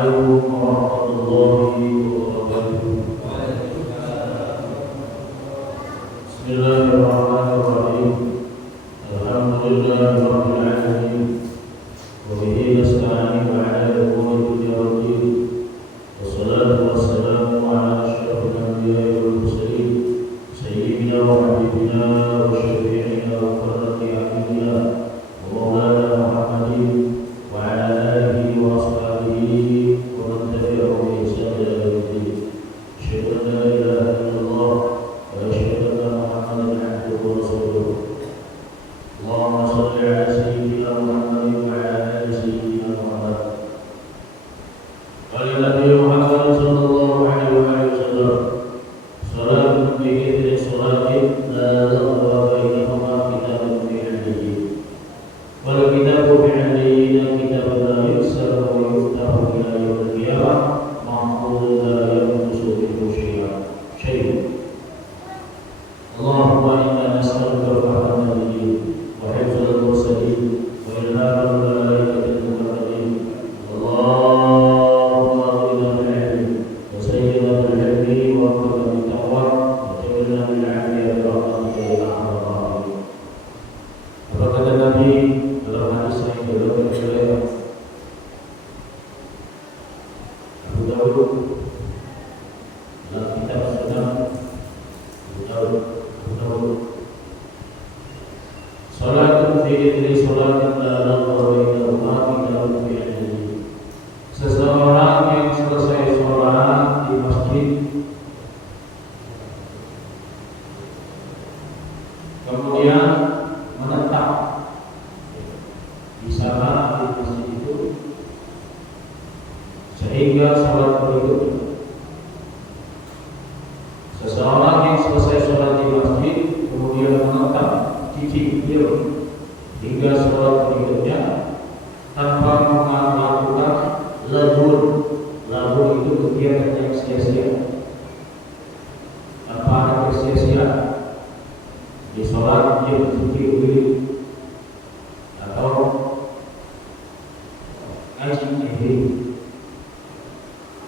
Assalamualaikum warahmatullahi wabarakatuh. Bismillahirrahmanirrahim. Alhamdulillahirabbil alamin. Wa bihi nasta'inu 'ala umuri dunya waddin. Wassalatu wassalamu 'ala asyrafil anbiya'i wal mursalin sayyidina wa habibina wa syafi'ina wa qurrati a'yunina wa maulana Muhammadin wa 'ala alihi wa ashabihi wa man tabi'ahum bi ihsan ila yaumil din. Asyhadu an la ilaha illallah wa asyhadu anna Muhammadan 'abduhu wa rasuluh. Allahumma shalli 'ala sayyidina Muhammadin wa 'ala ali sayyidina Muhammad. Wa ala nabi Muhammad sallallahu alaihi wa sallam. Salatun bi idri salatin la laghwa bainahuma kitabun bi 'ilmihi. Wal kitabu bi 'ilmihi kitabun la yuksar wa yuftahu ila yaumil qiyamah mahfuzun la yanqusu minhu syai'un. Allahumma inna nas'aluka fahman nabiyyin wa hifdzal mursalin wa ilhamal malaikatil muqarrabin. Allahumma aghna bil 'ilmi wa sayyidna bil 'ilmi wa qina bit taqwa wa jannibna bil 'afwi bi rahmatika ya arhamar rahimin. Apa kata Nabi dalam hadis yang diriwayatkan oleh Abu Dawud dalam kitab Sunan Abu Dawud, salatun fi idri salatin la laghwa bainahuma kitabun bi 'ilmihi. Seseorang yang selesai sholat di masjid kemudian menetap di sana di masjid itu sehingga sholat berikutnya. Seseorang yang selesai sholat di masjid kemudian menetap cicil hingga sholat berikutnya tanpa melakukan labur. Labur itu kegiatan yang sia-sia, tanpa ada sia-sia di sholat dia berpikir atau ngaji ihrim.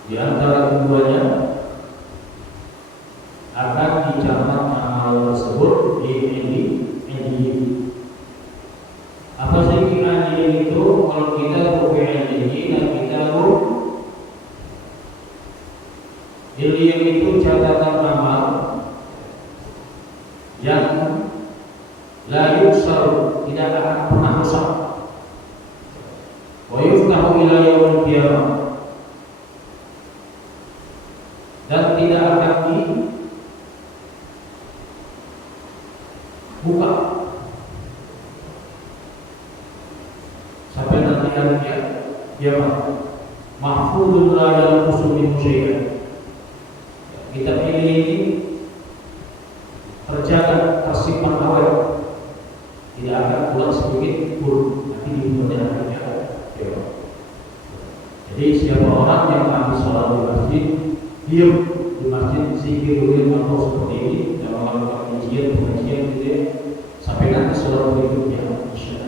Di antara keduanya akan dicatat amal tersebut di ini. Apa sih ini itu? Kalau kita bukan ini dan kita Iliyah itu catatan amal yang la yuksar, tidak akan pernah rusak. Wa yuftahu ila yaumil qiyamah, dan tidak akan dibuka sampai nanti hari kiamat. Mahfuzun la yanqusu minhu syai'an. Kitab ini terjaga, tersimpan awet, tidak akan pulang sedikit pun nanti di dunia akhirat. Jadi siapa orang yang habis sholat di masjid, diam di masjid, zikir atau seperti ini, dan melakukan pengajian gitu ya, sampai nanti sholat berikutnya,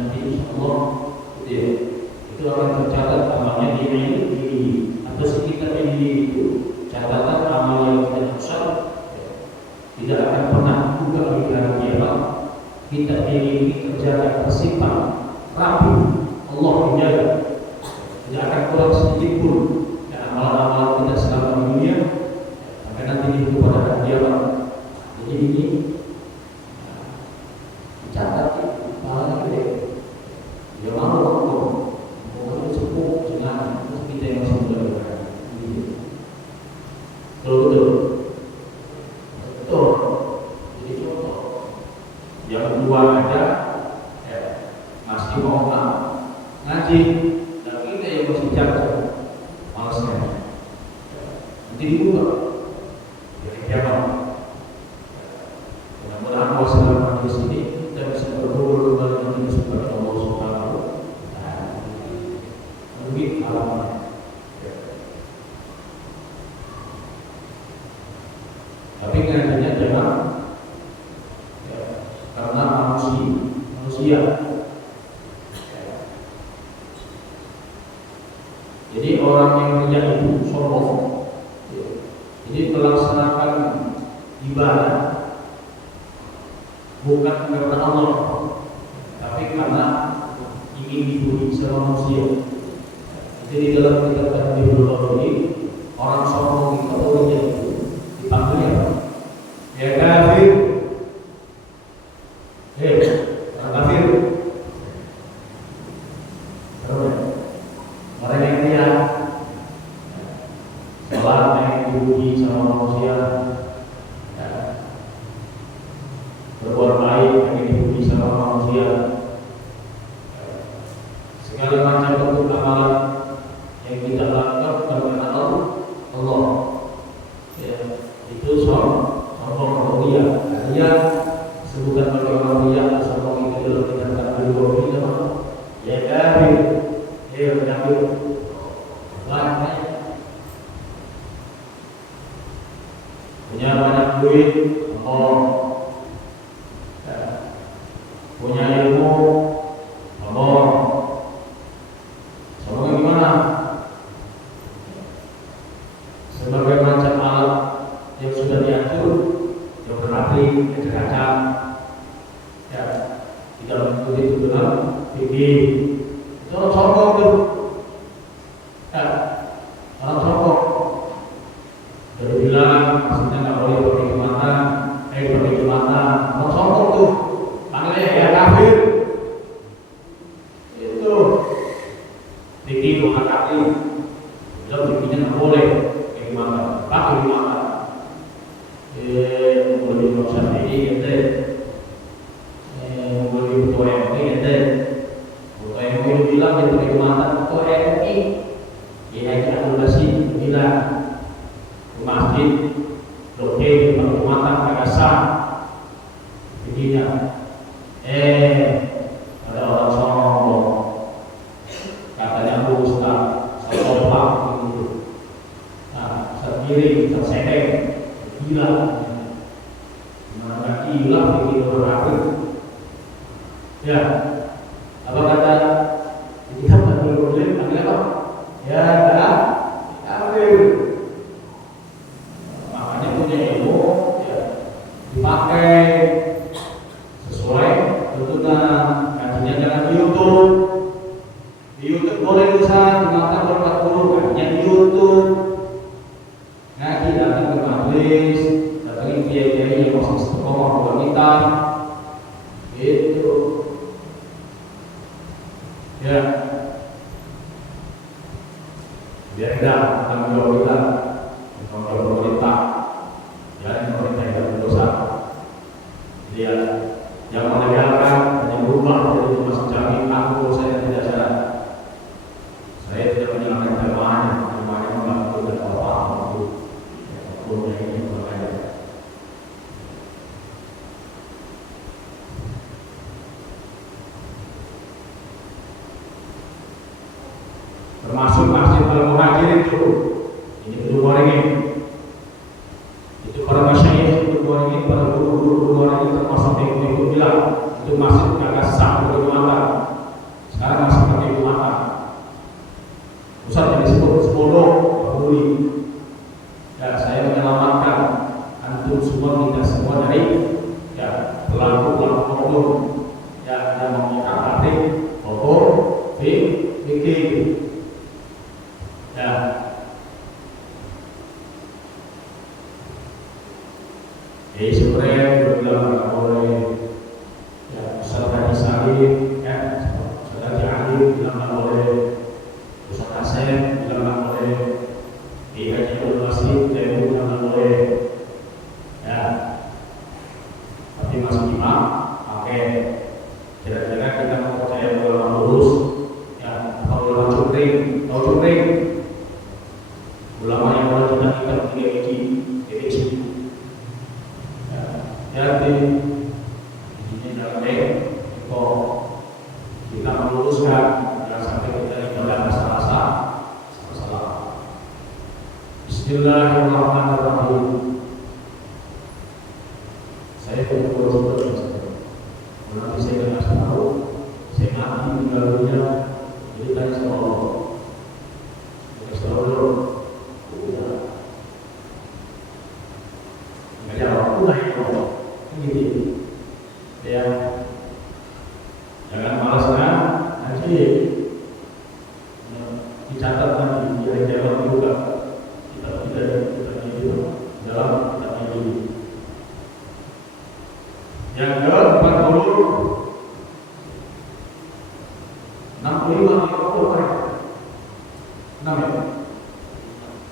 nanti insyaallah gitu ya, itu akan tercatat amalnya di ini atau sekitar ini itu. Catatan amal yang tidak rusak tidak akan pernah juga di hari kiamat. Kitab ini terjaga, tersimpan rapi, Allah menjaga, tidak akan kurang sedikit pun dan amal-amal kita selama di dunia sampai nanti itu pada hari kiamat. Jadi ini dicatat pahala gede. Dia mau sepuh dengan kita yang masih muda. Betul. Jadi contoh yang kedua ada masih mau ngaji, dan kita yang masih jaga malasnya nanti dibuka dari kiamat. Mudah-mudahan Allah selama di sini kita bisa berkumpul kembali dengan kesukaan Allah Subhanahu wa Ta'ala. Mungkin alamnya. Tapi ngajinya jangan karena manusia. Jadi orang orang yang riya itu sombong. Jadi melaksanakan ibadah bukan karena Allah, tapi karena ingin dipuji sama manusia. Jadi di dalam kitab Tadbirul Qauli, orang sombong itu riya itu dipanggil ya, ya kafir, orang kafir. Orang yang riya, sholat yang dipuji sama manusia, berbuat baik yang dipuji sama manusia, segala macam bentuk amalan yang kita lakukan karena Allah, ya, itu sombong atau riya. Riya sebutan bagi orang riya, sombong itu dalam kita katakan dua ini apa? Ya kafir, kafir. Punya banyak duit, sombong. Punya ilmu, sombong. Sombongnya gimana? Sebagai macam alat yang sudah diatur, yang berarti kecerahan, ya, di dalam itu dalam fikih. Itu orang sombong tuh, ya, orang sombong. Jadi bilang maksudnya nggak boleh pakai jumatan, pakai jumatan. Orang sombong tuh, panggilnya ya kafir. Itu fikih mengatakan, dalam fikihnya nggak boleh. Gimana? Pakai gimana? Boleh berusaha ini, gitu. Boleh betul MI, gitu. Betul MI bilang dia pakai gimana? Betul MI. Ya itu masih bilang masjid, oke, pakai gimana? Agak sah. Begini. Ada orang sombong. Katanya aku Ustaz, sombong gitu. Sendiri, tersedeng, gila. Mana gila bikin orang kafir. Ya, apa kata kita boleh panggil apa? Ya, kafir. Makanya punya ilmu, ya, dipakai sesuai tuntunan. Kajinya jangan di YouTube. Di YouTube boleh Ustaz, maka berkat kajinya di YouTube. Ngaji datang ke majelis, datangin kiai-kiai yang masih istiqomah wanita, gitu. Ya, biar enggak tanggung jawab kita, tanggung jawab pemerintah, ya pemerintah yang berdosa. Dia yang melegalkan, yang berubah jadi masuk jamin. Aku saya tidak sadar, saya tidak menyalahkan jamaahnya membantu dan apa-apa. Termasuk masjid Al-Muhajirin itu, ini kedua orang ini, itu para masyayikh kedua orang ini, para guru-guru kedua orang ini termasuk yang itu bilang itu masjid agak sah berjumatan. Sekarang masih pakai jumatan. Ustaz yang disebut sepuluh peduli. Ya, saya menyelamatkan antum semua, kita semua dari ya pelaku oknum yang mengotak-atik hukum fikih. Ya, sebenarnya bilang nggak boleh. Ya, Ustaz Haji Salim, ya, Ustaz Haji Ali bilang nggak boleh. Ustaz Hasan bilang nggak boleh. Haji Masjid saya bilang nggak boleh. Ya, tapi masih imam, oke. Kira-kira kita mau percaya ulama lurus, ya, atau ulama cungkring, ulama yang boleh kita tiga iji. Jadi ini dalam kok kita meluruskan jangan sampai kita ibadah masalah. Bismillahirrahmanirrahim. Saya berdoa nanti saya akan tahu saya mati meninggalnya jadi tanya sama Allah.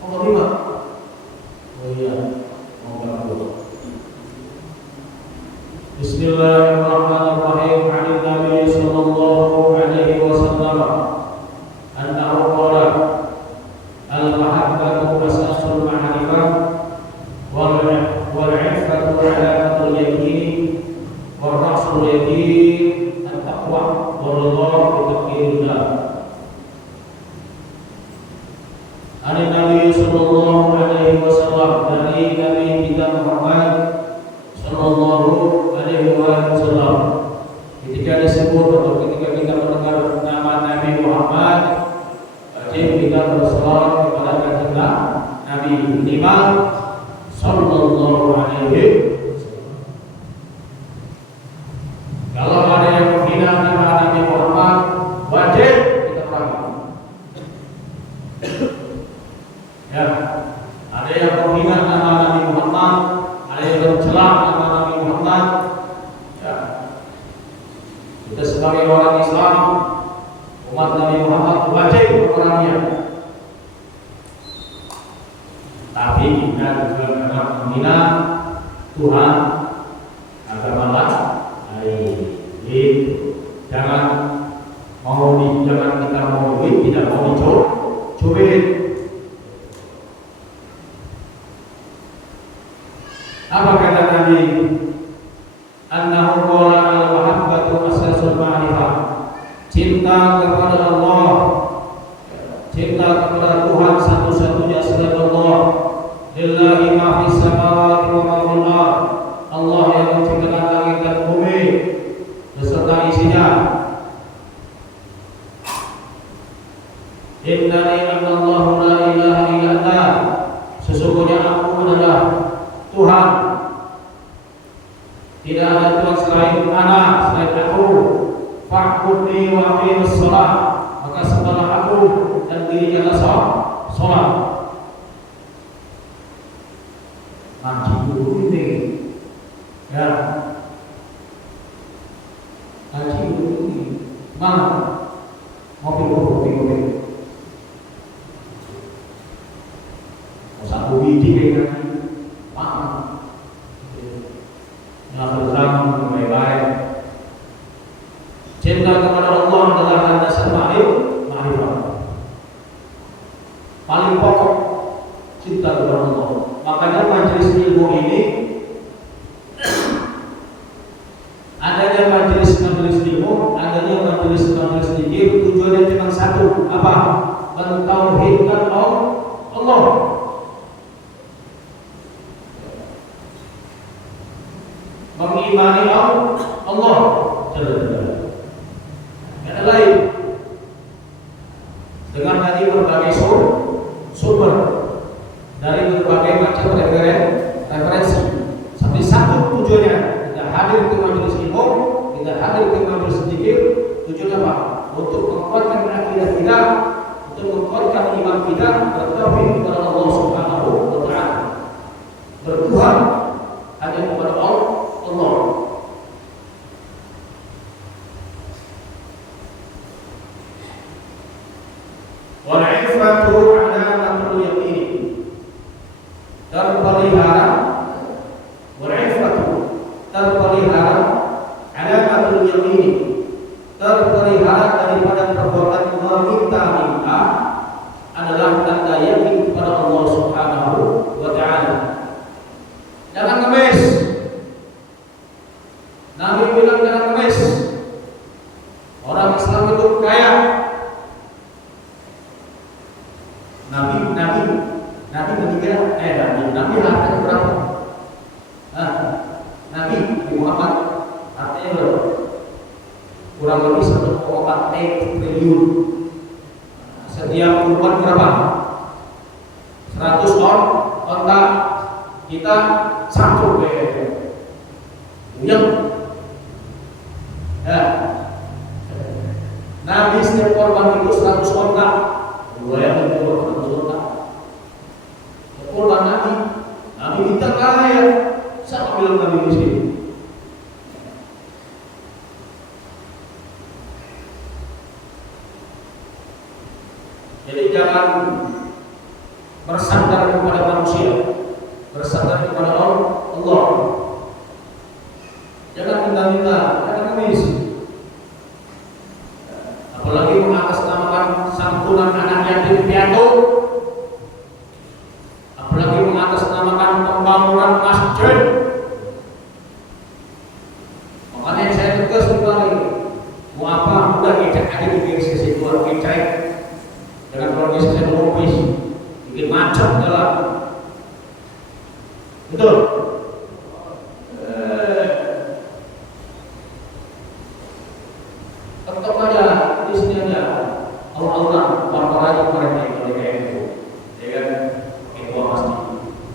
Allah lima. Oh iya, mau berdoa. Bismillahirrahmanirrahim. An Nabi sallallahu alaihi wasallam annahu qala al-mahabbatu asasul ma'rifah wal 'iffatu 'alamatul yaqin wa rasul yaqin at-taqwa wal ridha bi taqdirillah. An Nabi sallallahu alaihi wasallam, dari Nabi kita Muhammad sallallahu alaihi wasallam, ketika disebut atau ketika kita mendengar nama Nabi Muhammad, wajib kita bersalawat kepada baginda Nabi lima sallallahu alaihi wasallam. Kalau ada yang menghina nama Nabi Muhammad, wajib kita perangi. Ya, ada yang menghina nama Nabi Muhammad, ada yang mencela nama Nabi Muhammad. Ya, kita sebagai orang Islam, umat Nabi Muhammad, wajib memeranginya. Tapi kita juga jangan menghina Tuhan, agama lain. Jangan kita mau duit, tidak mau dicubit. Apa kata Nabi? Annahu qala al-mahabbatu asasul ma'rifah. Cinta kepada Allah, cinta kepada Tuhan satu-satunya selain Allah. Lillahi ma fis samawati wa ma fil ardh. Allah yang menciptakan langit dan bumi beserta isinya. Innani anallahu la ilaha illa anta. Sesungguhnya aku adalah Tuhan, tidak ada Tuhan selain Ana, selain aku. Fa'budni wa aqimus shalah, maka sembahlah aku dan dirikanlah salat. Ngaji dulu ini, ya. Ngaji dulu ini. Mana? Ngopi. Satu biji kan? Cinta kepada Allah adalah landasan ma'rifah. Paling pokok cinta kepada Allah. Makanya majelis ilmu ini, adanya majelis ilmu, adanya majelis zikir, tujuannya cuma satu, apa? Mentauhidkan Allah. Mengimani Allah. Yang lain dengan tadi berbagai sumber dari berbagai macam referensi, sampai satu tujuannya. Kita hadir ke majelis ilmu, kita hadir ke majelis zikir, tujuannya apa? Untuk menguatkan akidah kita, untuk menguatkan iman kita, bertauhid kepada Allah Subhanahu wa taala. Bertuhan hanya kepada Allah. Wal-'iffatu 'alamatul yaqin. Terpelihara, wal-'iffatu terpelihara, 'alamatul yaqin, terpelihara daripada perbuatan meminta-minta adalah tanda yakin kepada Allah Subhanahu wa taala. Jangan ngemis. Nabi bilang jangan ngemis. Orang Islam itu kaya. Nabi meninggal, Nabi hartanya berapa? Nabi Muhammad hartanya berapa? Kurang lebih 1,4 triliun. Setiap kurban berapa? 100 onta. Kita satu yang Nabi setiap korban itu 100 onta. Bayangkan itu 100 onta. Korban Nabi kita kaya. Siapa bilang Nabi miskin? Jadi jangan bersandar kepada manusia, bersandar kepada Allah. Jangan minta-minta, jangan ngemis. Apalagi mengatasnamakan santunan anak yatim piatu, apalagi mengatasnamakan pembangunan masjid. Makanya saya tegas kembali, mau apa udah kecek aja di sisi keluar kecek dengan organisasi lobis, bikin macam jalan. Betul. Tetap aja di sini aja orang-orang war-war aja mereka kalau kayak gitu, ya kan? Itu pasti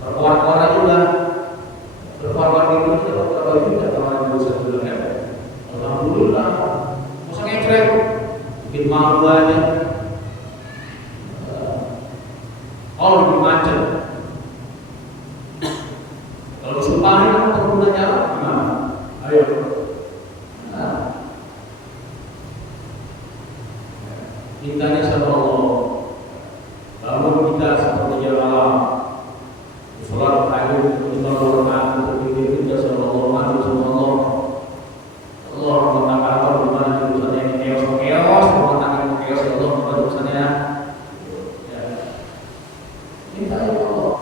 war-war aja udah berwar-war gitu kalau itu udah orang berusaha dulu kan. Alhamdulillah, masa ngecrek, bikin malu aja. Kalau lebih macet, kalau sumpahin apa pengguna jalan gimana? Ayo. Mintanya sama Allah. Lalu kita seperti jalan sholat tahajud kita berdoa untuk kita sama Allah, sama Allah. Allah mengatakan bagaimana urusannya ini keos, mengatakan keos Allah bagaimana urusannya. Ya. Minta ya Allah.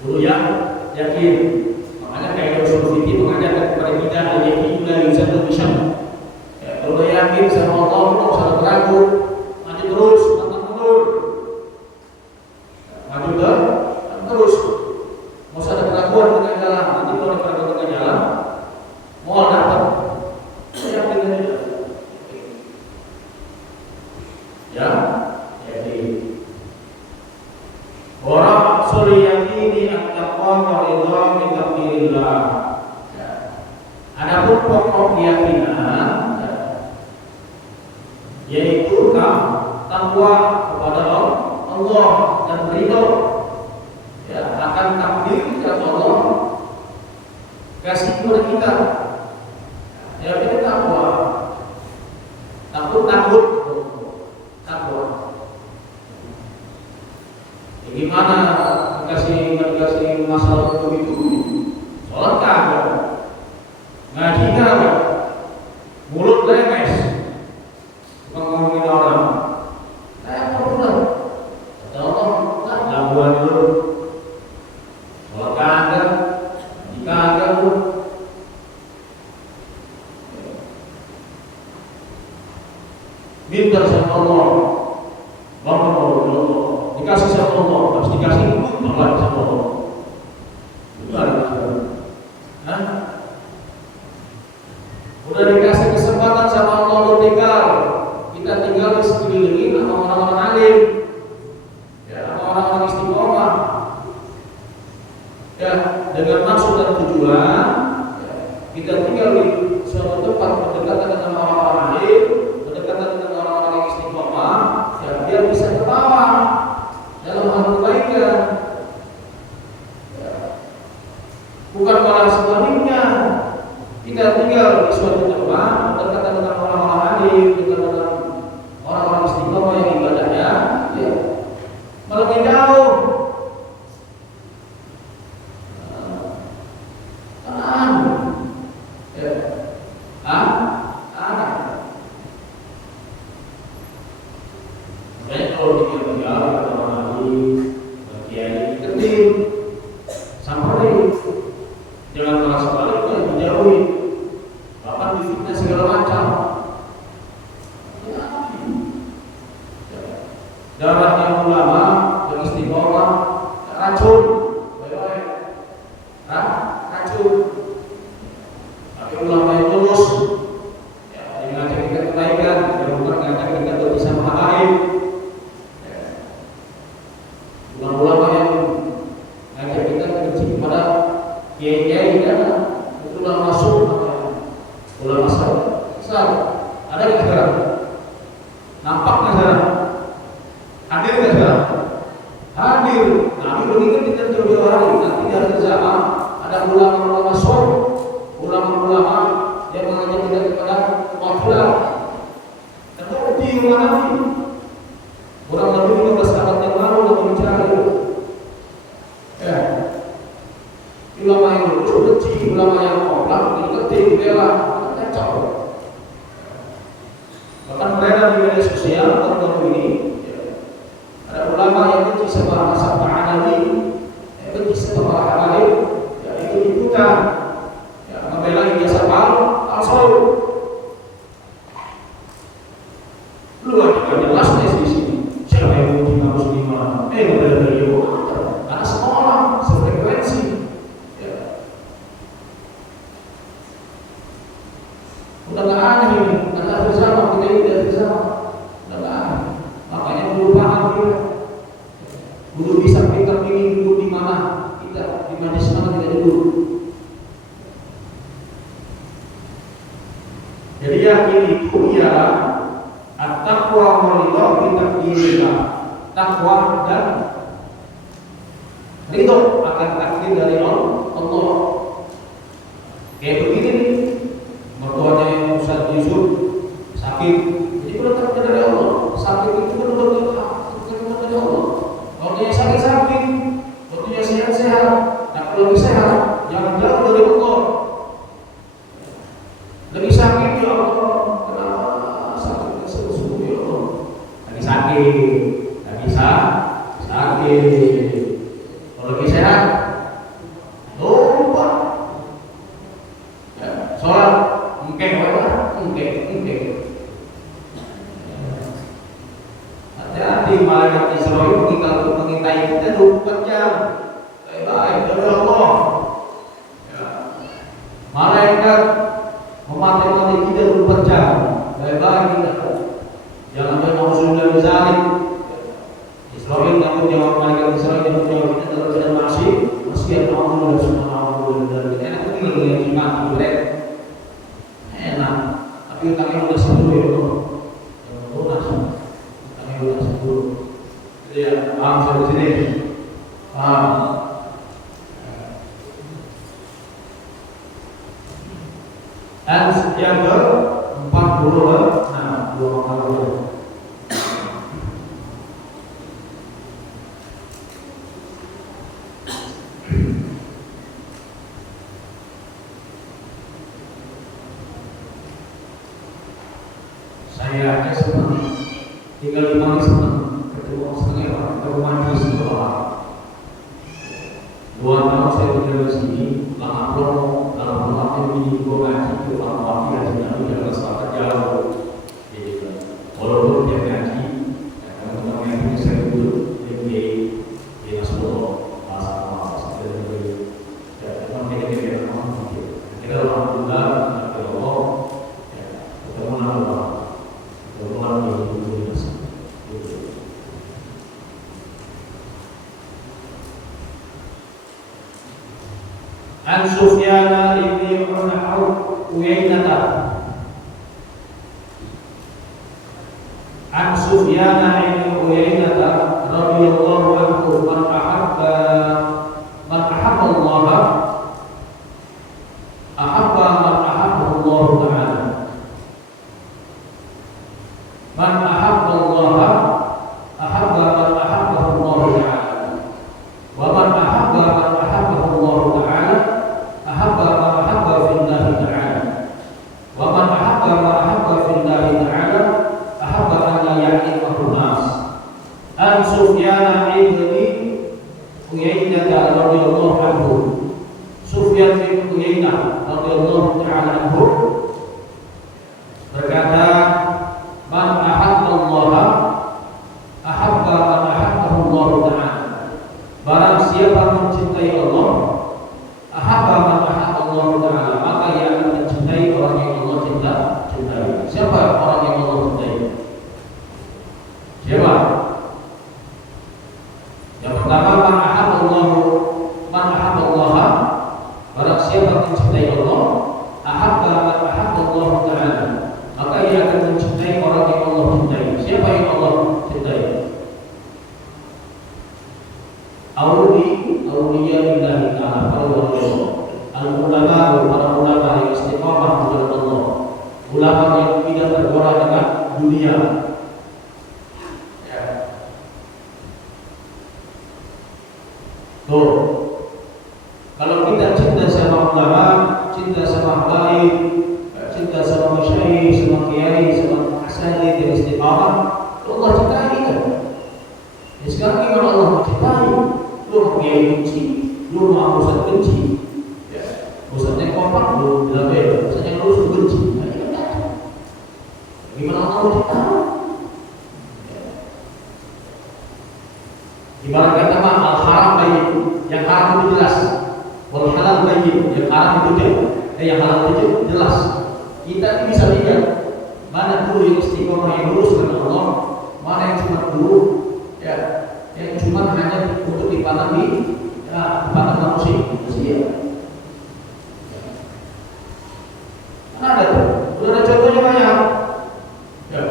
Dulu ya yakin. Makanya kayak Rasul Siti mengajarkan kepada kita al-yakin la yuzadu bi syarr. Kalau udah yakin sama Allah, tidak usah ragu, maju terus, pantang mundur. Maju terus. Mau usah ada keraguan dengan jalan. Nanti kalau ada keraguan dengan jalan, mau dapat. Saya yakin aja. Ya, jadi orang suri yakini at-taqwa wa ridha min takdirillah. Adapun pokok keyakinan yaitu takwa kepada Allah dan ridho ya akan takdir yang Allah kasih kepada kita. Ya itu takwa. Takut. Ya, gimana dikasih masalah itu? Sholat kagak, ngaji kagak, mulut lemes, ngomongin orang. Saya pernah, kata Allah, tak gangguan dulu. Sholat kagak, ngaji kagak lu. Minta sama Allah, bangun Allah, dikasih sama Allah, harus dikasih Allah sama Allah. Udah dikasih kesempatan sama Allah bertinggal, kita tinggal di sekeliling sama orang-orang alim, ya, sama orang-orang istiqomah, ya, dengan maksud dan tujuan, ya, kita tinggal di suatu tempat berdekatan dengan orang-orang alim, berdekatan dengan orang-orang yang istiqomah, ya, biar bisa ke bawah dalam hal kebaikan. Bukan malah sebaliknya, kita tinggal di suatu tempat berdekatan dengan orang-orang alim, dengan orang-orang istiqomah yang ibadahnya, ya, malah lebih jauh. Makanya kalau tinggal orang alim, kiai, ketim, sampai jangan malah sebaliknya dijauhi, bahkan difitnah segala macam. Darahnya ulama yang istiqomah racun, baik-baik, racun. Tapi ulama yang lulus, ya, yang ngajak kita kebaikan, yang bukan ngajak kita untuk bisa menghargai. Bukan ulama yang ngajak kita benci kepada kiai-kiai, kan? Itulah masuk ulama besar. Ada nggak sekarang? Nampak nggak sekarang? Hadir nggak sekarang? bukti kemana nih? Kurang lebih 15 abad yang lalu lagi bicara itu. Ya, ulama yang lucu, benci, ulama yang koplak, diketik, bela, kacau. Bahkan beredar di media sosial baru-baru ini, ya, ada ulama yang benci sama Hasan Al-Anawi, benci sama para habaib, ya ikut-ikutan, ya membela ijazah palsu. Lu ada jelas di sini. Siapa yang benci kamu muslimah? Membela beliau. Karena sekolah, sefrekuensi. Ya. Udah nggak aneh ini, karena akhir zaman kita ini dari zaman, udah nggak aneh. Makanya dulu paham kita, dulu bisa pintar ini dulu di mana kita, di mana mana kita dulu. Jadi yakin itu ialah at-taqwa walillah bitakdirillah, takwa dan ridho akan takdir dari Allah. Kayak begini nih, mertuanya yang Ustaz Yusuf sakit, jadi udah takdir dari Allah. Sakit itu benar-benar takdir dari Allah. Kalau dia sakit-sakit, kalau dia sehat-sehat, nah kalau lebih sehat, jangan jauh dari Allah. Lebih sakit ya Allah, kenapa sakit sungguh-sungguh ya Allah? Lagi sakit, nggak bisa sakit. Kalau lagi sehat, lupa. Ya, sholat, mungkin apa? Mungkin. Hati-hati, malaikat Israel mengintai kita 24 jam. Baik-baik dari Allah. Ya. Malaikat memati-mati kita 24 jam. Baik-baik kita. Jangan nauzubillah min dzalik. Israel takut jawab malaikat Israel yang jawab kita dalam keadaan masih Allah subhanahu wa taala. Enak tinggal dengan iman jelek. Enak. Tapi utangnya udah sembuh ya Allah. Jangan lunas. Utangnya udah sembuh. Jadi ya, paham sampai sini. Paham. Dan yang ke-46, nah, 2 kali. Saya aja senang, tinggal di Bali senang, ketemu setengah orang, ketemu mandi sekolah. 2 tahun saya tinggal di sini, lama promo, kalau malamnya ini gue ngaji ke lama wakil haji Jalan Selatan jauh. Jadi walaupun dia ngaji, teman-teman yang ini saya dulu di Nasrullah, masa teman kita kita alhamdulillah, ya Allah, ketemu nama orang yang dulu An Sufyan ibn Uyainah An Sufyan ibn Uyainah radhiyallahu anhu man ahabba Allah ahabba man ahabba Allah ta'ala man ahabba Allah ahabba man ahabba Allah ta'ala wa man ahabba man ahabba Allah ta'ala ahabba man ahabba fillah ta'ala wa man ahabba man ahabba fillah ta'ala ahabba an la ya'rifahu nas. An Sufyan ibn Uyainah radhiyallahu anhu, Sufyan bin Uyainah radhiyallahu ta'ala anhu berkata, man ahabba Tuh, kalau kita cinta sama ulama, cinta sama habaib, cinta sama masyayikh, sama kiai, sama asali dan istiqamah, Allah cintai kita. Ya, sekarang gimana Allah mencintai? Lu kiai benci, lu mau ustaz benci, ya, ustaznya kompak, lu bilang ustaznya lulus lu benci. Nah, itu enggak. Gimana Allah mencintai? Ibarat kata mah al-haram bayyin, yang haram itu jelas. Wal halal bayyin, yang haram itu yang halal itu jelas. Kita ini bisa lihat mana guru yang istiqomah yang lurus dengan Allah, mana yang cuma guru ya yang cuma hanya untuk dipandang dipandang manusia. Ada tuh, udah ada contohnya banyak. Ya,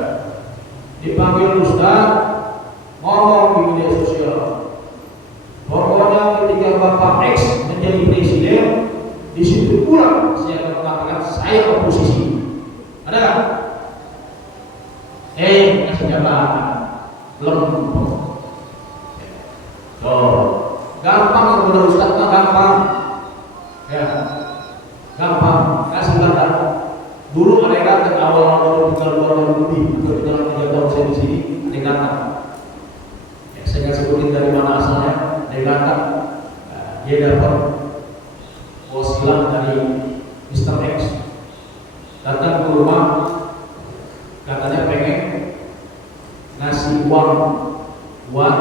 dipanggil ustaz, ngomong di media sosial. Pokoknya ketika Bapak X menjadi presiden, di situ pula saya akan mengatakan saya oposisi. Ada kan? Kasih jabatan, lempeng. Gampang kepada ustaz mah gampang. Ya, gampang. Kasih jabatan. Dulu ada yang datang awal-awal 2 tahun lebih, atau dalam 3 tahun saya di sini, ada yang datang. Saya nggak sebutin dari mana asalnya, dari datang dia dapat wasilah dari Mr. X, datang ke rumah, katanya pengen ngasih uang buat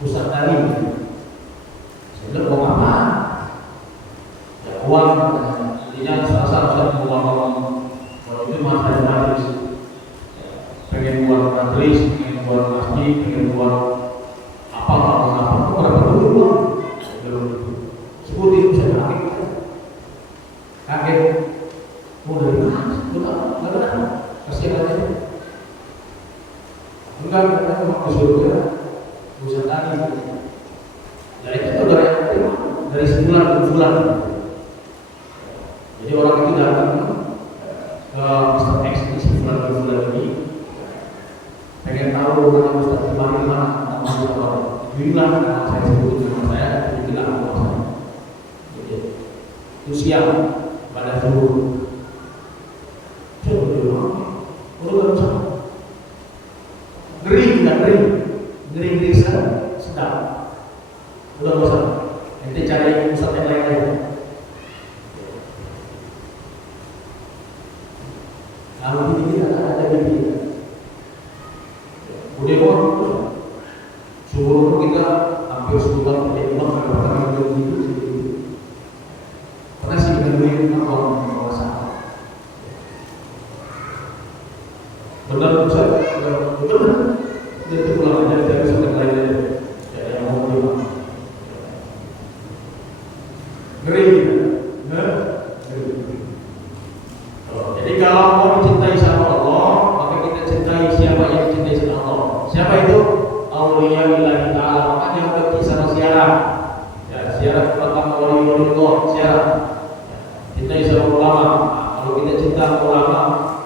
pusat tari. Saya bilang uang apa? Ya uang, artinya salah uang kalau itu mas ada majelis, pengen buat majelis, buat masjid, pengen buat apa berapa dulu sebutin bisa kaget mau dari mana? Nggak ada, kasihan aja. Enggak mau disuruh bisa tadi. Ya itu dari sebulan ke bulan. Jadi orang itu datang ke Mr. X di sebulan ke bulan ini. Pengen tahu mana Ustaz Ibrahim mana nama Ustaz bilang nama saya sebutin nama saya bilang nama saya. Itu siang pada subuh. Coba udah nggak bisa. Ngeri sedap. Udah nggak usah. Nanti cari Ustaz yang lain. Kalau ini ada di udah kok subuh kita hampir sebulan pakai uang kadang-kadang gitu pernah sih dengan duit orang kawasan benar itu pulang aja dari sekolah lain yang mau terima ngeri. Jadi kalau mau dicintai sama Allah, maka kita cintai siapa yang dicintai sama Allah. Siapa itu? Auliya billahi ta'ala. Makanya bagi sama ziarah. Ya, ziarah pertama wali-wali Allah, ziarah. Cintai sama ulama. Kalau kita cinta ulama,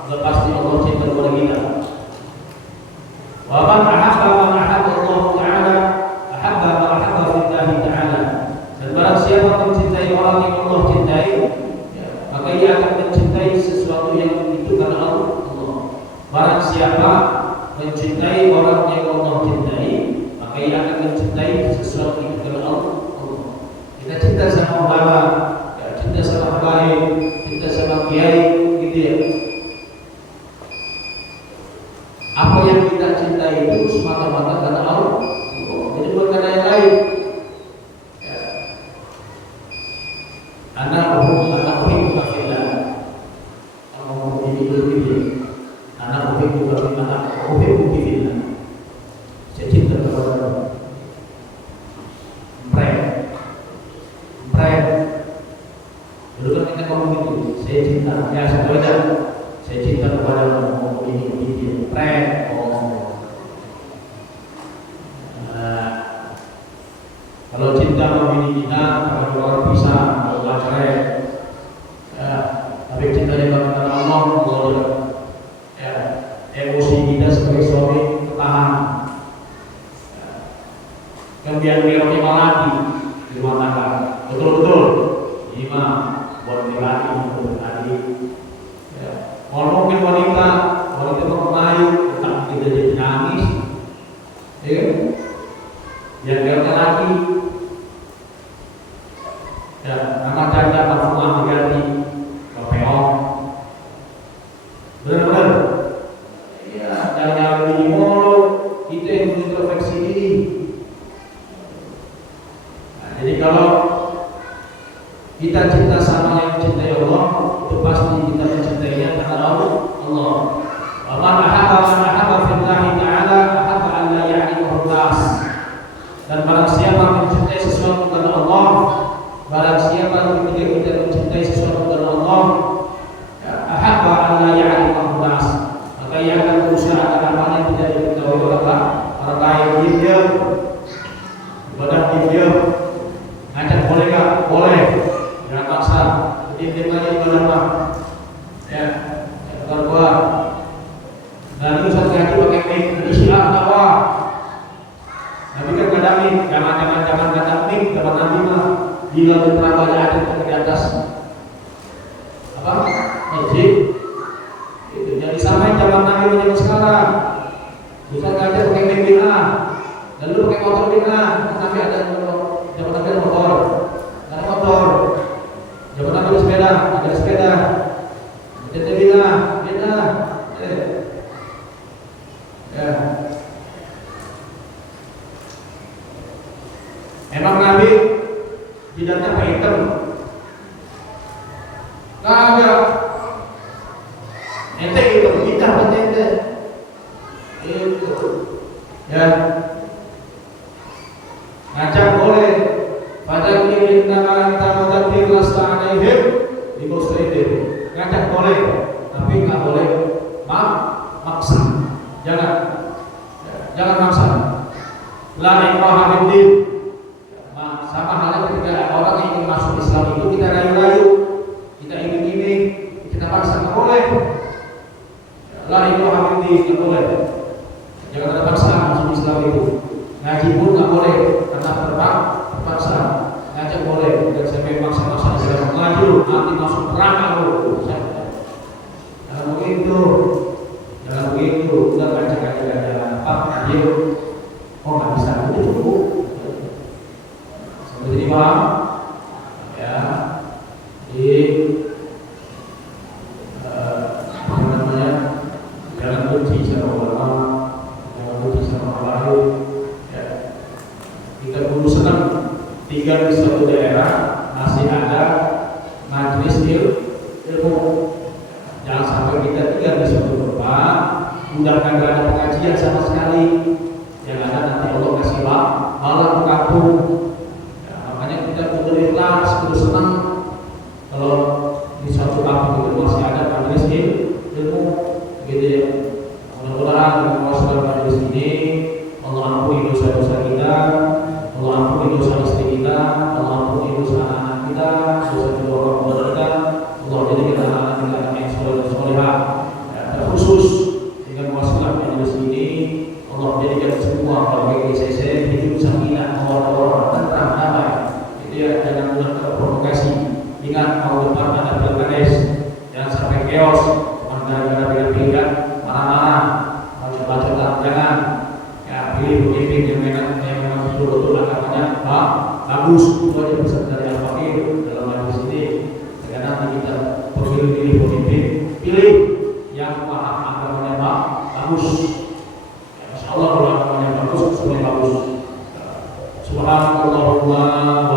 sudah pasti Allah cinta kepada kita. Wa man ahabba Allah Ta'ala, ahabba fillahi Ta'ala. Dan barang siapa mencintai orang yang Allah cintai, maka ia akan mencintai sesuatu yang itu karena Allah. Barang siapa mencintai orang yang Allah cintai, maka ia akan mencintai sesuatu itu karena Allah. Kita cinta sama ulama, ya, cinta sama habaib, cinta sama kiai, gitu ya. Apa yang kita cintai itu semata-mata karena Allah. Jadi bukan karena yang lain. Anak uhibbuka fillah. Kalau ini berbeda. Anak uhibbuka fillah. Uhibbuka fillah. Saya cinta kepada Pret. Dulu kan kita ngomong itu. Saya cinta. Ya semuanya. Saya cinta kepada ini. Pret. Kalau cinta memilih kita, kalau orang bisa. Tapi cinta yang karena Allah, ya, emosi kita sebagai suami ketahan. Kemudian biar lagi di rumah tangga, betul-betul ini mah buat laki untuk laki. Ya. Kalau mungkin wanita Melayu, tetap kita jadi nangis, ya. Yang biar laki, ya nama janda parfum diganti, peong, benar-benar. Ya, jangan di mall, kita yang introspeksi diri. Jadi kalau kita cinta sama yang mencintai Allah, itu pasti kita mencintainya karena Allah. Man ahabba fillahi ta'ala ahabba an la ya'rifahu an-nas. Dan barang siapa mencintai sesuatu karena Allah, barang siapa ketika kita mencintai sesuatu karena Allah, ahabba an la ya'rifahu an-nas, maka ia akan berusaha agar apa yang tidak diketahui oleh orang lain. Dia ibadah dia ngajak boleh gak? Boleh. Jangan paksa. Diam-diam aja ibadah mah. Ya, keluar. Dan itu satu lagi pakai mic. Islam dakwah. Nabi kan gak ada mic. Jangan gak ada mic. Dapat Nabi mah bila beberapa ada di atas apa? Masjid. Itu jadi sama zaman Nabi zaman sekarang. Bisa ngajar pakai mic bina. Dan lu pakai motor bina. Nabi ada zaman Nabi ada motor. Ada motor. Zaman Nabi ada sepeda. Ada sepeda. Jadi bina. Ya. Emang Nabi bidangnya apa hitam? Kagak. Ente itu bidah ente. Itu. Ya. Ngajak boleh. Pada ini nama tamadati lasta alaihim di muslimin. Ngajak boleh, tapi nggak boleh maksa. Jangan maksa. La ikraha fid-din. Sama halnya ketika orang yang ingin masuk Islam itu kita rayu-rayu, kita iming-iming, kita paksa, nggak boleh. La ikraha fid-din, nggak boleh. Jangan ada paksaan masuk Islam itu. Ngaji pun nggak boleh karena terpaksa. Ngajak boleh, dan sampai maksa-maksa Islam ngaji nanti masuk neraka lu. Jangan begitu. Udah ngajak-ngajak apa? Dia nggak bisa itu. Jadi paham? Ya. Jadi apa namanya? Jangan benci sama ulama, jangan benci sama orang lain. Ya. Kita dulu senang tinggal di suatu daerah masih ada majelis ilmu. Jangan sampai kita tinggal di suatu tempat udah kagak ada pengajian sama sekali. Yang ada nanti Allah kasih malam kampung. Kudu ikhlas, kudu senang kalau di suatu kampung itu masih ada majelis ilmu, gitu ya. Mudah-mudahan dengan masalah majelis ini Allah ampuni dosa-dosa kita, Allah ampuni dosa istri kita, Allah ampuni dosa anak kita, dosa kedua orang tua kita. Allah jadikan anak kita yang soleh dan solehah. Terkhusus dengan masalah majelis ini, Allah jadikan semua warga GCC hidup sakinah, mawaddah, tenang, damai. Dia jangan mudah terprovokasi. Ingat mau depan ada pilkades, jangan sampai chaos. Gara-gara dengan pilihan mana-mana, baca-baca jangan. Ya pilih pemimpin yang memang betul-betul agamanya bagus. Itu aja pesan dari Al-Fakir dalam majelis ini. Karena nanti kita pilih pemimpin, pilih yang paham agamanya bagus. Ya, Insya Allah kalau agamanya bagus, semuanya bagus. Subhanallah.